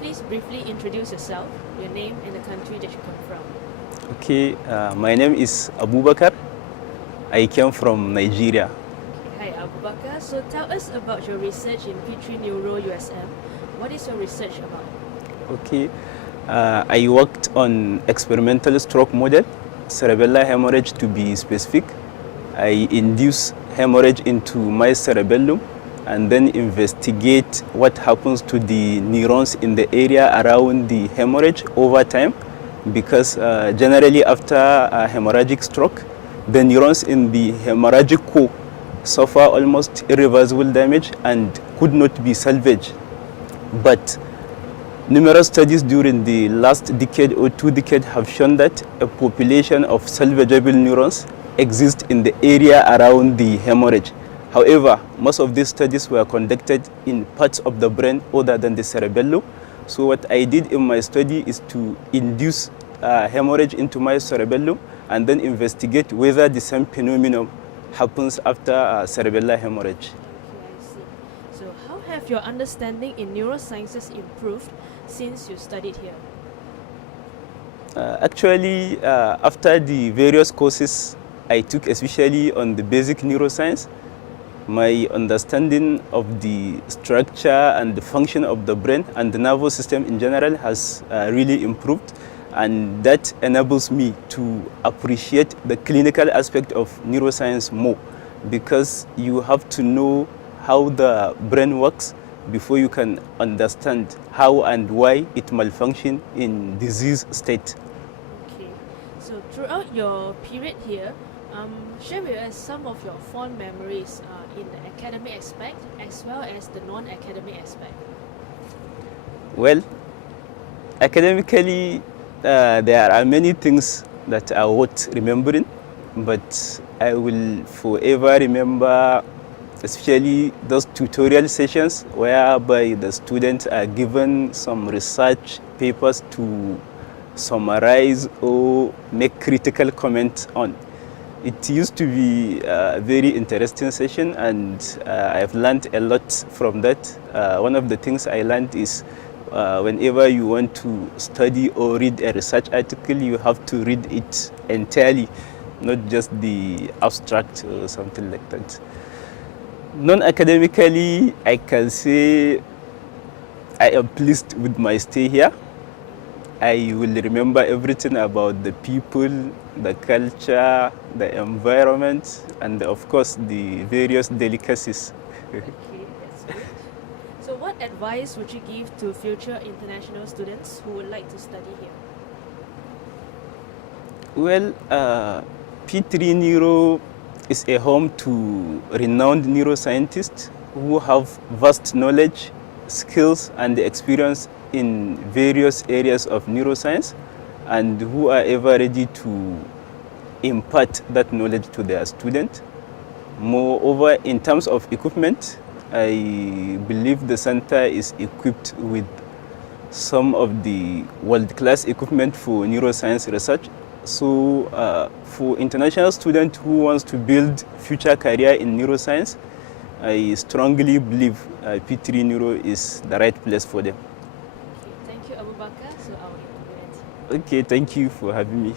please briefly introduce yourself, your name and the country that you come from? Okay, my name is AbuBakar. I came from Nigeria. Hi AbuBakar, so tell us about your research in P3 Neuro USM. What is your research about? Okay, I worked on experimental stroke model, cerebellar hemorrhage to be specific. I induce hemorrhage into my cerebellum and then investigate what happens to the neurons in the area around the hemorrhage over time, because generally after a hemorrhagic stroke, the neurons in the hemorrhagic core suffer almost irreversible damage and could not be salvaged. But numerous studies during the last decade or 2 decades have shown that a population of salvageable neurons exists in the area around the hemorrhage. However, most of these studies were conducted in parts of the brain other than the cerebellum. So what I did in my study is to induce hemorrhage into my cerebellum and then investigate whether the same phenomenon happens after cerebellar hemorrhage. Okay, I see. So how have your understanding in neurosciences improved since you studied here? Actually, after the various courses I took, especially on the basic neuroscience, my understanding of the structure and the function of the brain and the nervous system in general has really improved, and that enables me to appreciate the clinical aspect of neuroscience more, because you have to know how the brain works before you can understand how and why it malfunctions in disease state. Okay, so throughout your period here, share with us some of your fond memories in the academic aspect as well as the non-academic aspect. Well, academically, there are many things that are worth remembering, but I will forever remember especially those tutorial sessions whereby the students are given some research papers to summarize or make critical comments on. It used to be a very interesting session, and I've learned a lot from that. One of the things I learned is whenever you want to study or read a research article, you have to read it entirely, not just the abstract or something like that. Non-academically, I can say I am pleased with my stay here. I will remember everything about the people, the culture, the environment, and of course the various delicacies. Okay, that's good. So what advice would you give to future international students who would like to study here? Well, P3 Neuro is a home to renowned neuroscientists who have vast knowledge, skills, and experience in various areas of neuroscience, and who are ever ready to impart that knowledge to their students. Moreover, in terms of equipment, I believe the center is equipped with some of the world-class equipment for neuroscience research. So for international students who wants to build future career in neuroscience, I strongly believe P3 Neuro is the right place for them. Okay, thank you AbuBakar. So I'll end it. Okay, thank you for having me.